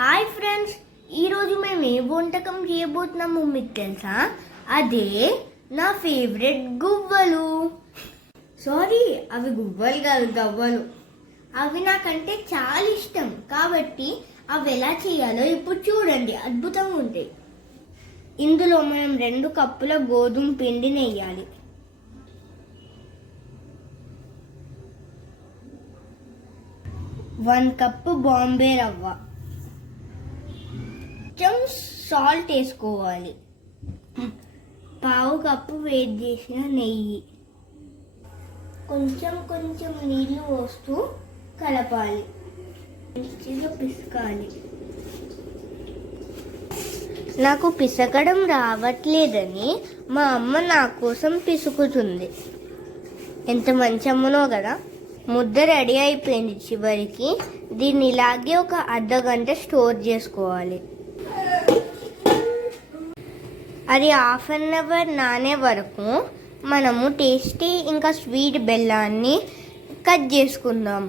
Hi friends, ఈరోజు మేము ఏ వంటకం చేయబోతున్నాము మీకు తెలుసా? అదే నా ఫేవరెట్ గువ్వలు. సారీ, అవి గువ్వలు కాదు, గవ్వలు. అవి నాకంటే చాలా ఇష్టం కాబట్టి అవి ఎలా చేయాలో ఇప్పుడు చూడండి, అద్భుతంగా ఉంటాయి. ఇందులో మనం 2 కప్పుల గోధుమ పిండిని వేయాలి. వన్ కప్పు బాంబే రవ్వ, కొంచెం సాల్ట్ వేసుకోవాలి, పావు కప్పు వేడి చేసిన నెయ్యి, కొంచెం కొంచెం నీళ్లు పోస్తూ కలపాలి, మంచిగా పిసకాలి. నాకు పిసకడం రావట్లేదని మా అమ్మ నా కోసం పిసుకుతుంది. ఎంత మంచి అమ్మనో కదా. ముద్ద రెడీ అయిపోయింది. చివరికి దీన్ని ఇలాగే ఒక అర్ధగంట స్టోర్ చేసుకోవాలి. అది హాఫ్ అన్ అవర్ నానే వరకు మనము టేస్టీ ఇంకా స్వీట్ బెల్లాన్ని కట్ చేసుకుందాం.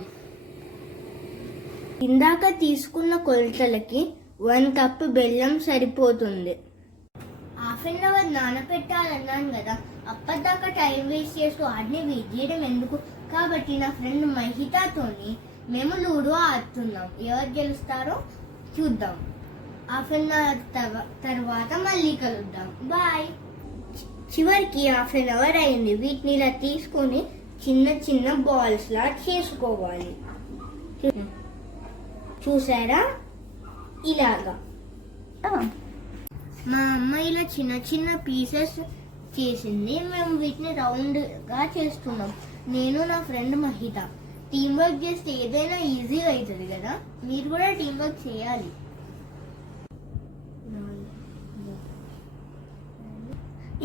ఇందాక తీసుకున్న కొలతలకి 1 కప్పు బెల్లం సరిపోతుంది. హాఫ్ అన్ అవర్ నానపెట్టాలన్నాను కదా, అప్పటిదాకా టైం వేస్ట్ చేస్తూ వాటిని వెయిట్ చేయడం ఎందుకు? కాబట్టి నా ఫ్రెండ్ మహితాతోని మేము లూడో ఆడుతున్నాం. ఎవరు గెలుస్తారో చూద్దాం. హాఫ్ అన్ అవర్ తర్వాత మళ్ళీ కలుద్దాం. బాయ్. చివరికి హాఫ్ అన్ అవర్ అయింది. వీటిని ఇలా తీసుకొని చిన్న చిన్న బాల్స్ లా చేసుకోవాలి. చూసారా? ఇలాగా మా అమ్మ ఇలా చిన్న చిన్న పీసెస్ చేసింది. మేము వీటిని రౌండ్ గా చేస్తున్నాం. నేను నా ఫ్రెండ్ మహిత టీం వర్క్ చేస్తే ఏదైనా ఈజీగా అవుతుంది కదా. మీరు కూడా టీం వర్క్ చేయాలి.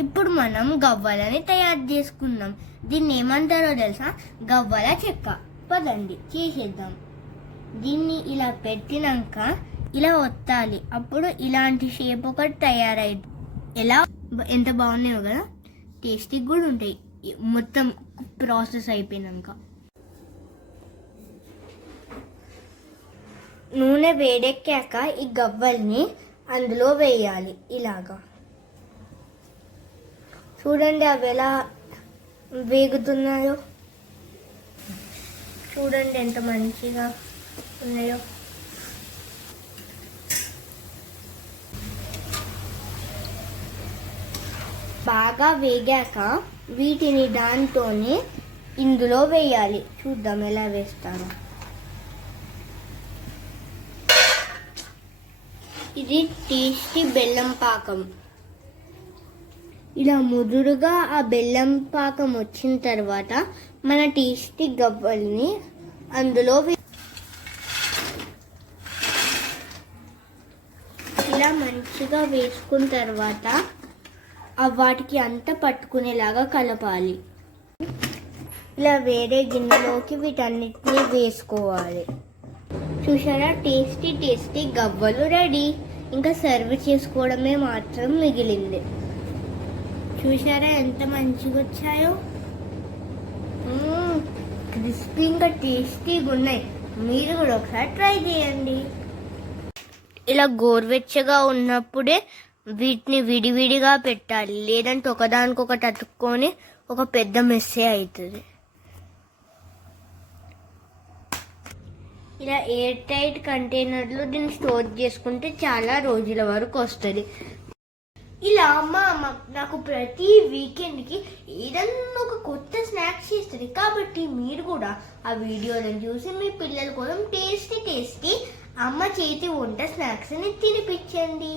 ఇప్పుడు మనం గవ్వలని తయారు చేసుకుందాం. దీన్ని ఏమంటారో తెలుసా? గవ్వల చెక్క. పదండి చేసేద్దాం. దీన్ని ఇలా పెట్టినాక ఇలా ఒత్తాలి. అప్పుడు ఇలాంటి షేప్ ఒకటి తయారైంది. ఎంత బాగున్నాయో కదా. టేస్టీ కూడా ఉంటాయి మొత్తం ప్రాసెస్ అయిపోయినాక. నూనె వేడెక్కాక ఈ గవ్వల్ని అందులో వేయాలి. ఇలాగా చూడండి అవి ఎలా వేగుతున్నాయో. చూడండి ఎంత మంచిగా ఉన్నాయో. బాగా వేగాక వీటిని దాంతోనే ఇందులో వేయాలి. చూద్దాం ఎలా వేస్తారో. ఇది టేస్టీ బెల్లం పాకం. ఇలా ముదురుగా ఆ బెల్లం పాకం వచ్చిన తర్వాత మన టేస్టీ గవ్వల్ని అందులో ఇలా మంచిగా వేసుకున్న తర్వాత వాటికి అంతా పట్టుకునేలాగా కలపాలి. ఇలా వేరే గిన్నెలోకి వీటన్నిటిని వేసుకోవాలి. చూసారా? టేస్టీ టేస్టీ గవ్వలు రెడీ. ఇంకా సర్వ్ చేసుకోవడమే మాత్రం మిగిలింది. చూసారా ఎంత మంచిగా వచ్చాయో. క్రిస్పీ ఇంకా టేస్టీగా ఉన్నాయి. మీరు కూడా ఒకసారి ట్రై చేయండి. ఇలా గోరువెచ్చగా ఉన్నప్పుడే వీటిని విడివిడిగా పెట్టాలి, లేదంటే ఒకదానికొకటి అతుక్కొని ఒక పెద్ద మెస్సే అవుతుంది. ఇలా ఎయిర్ టైట్ కంటైనర్లో దీన్ని స్టోర్ చేసుకుంటే చాలా రోజుల వరకు వస్తుంది. ఇలా మా అమ్మ నాకు ప్రతి వీకెండ్కి ఏదన్నా ఒక కొత్త స్నాక్స్ చేస్తుంది. కాబట్టి మీరు కూడా ఆ వీడియోలను చూసి మీ పిల్లల కోసం టేస్టీ టేస్టీ అమ్మ చేతి వంట స్నాక్స్ని తినిపించండి.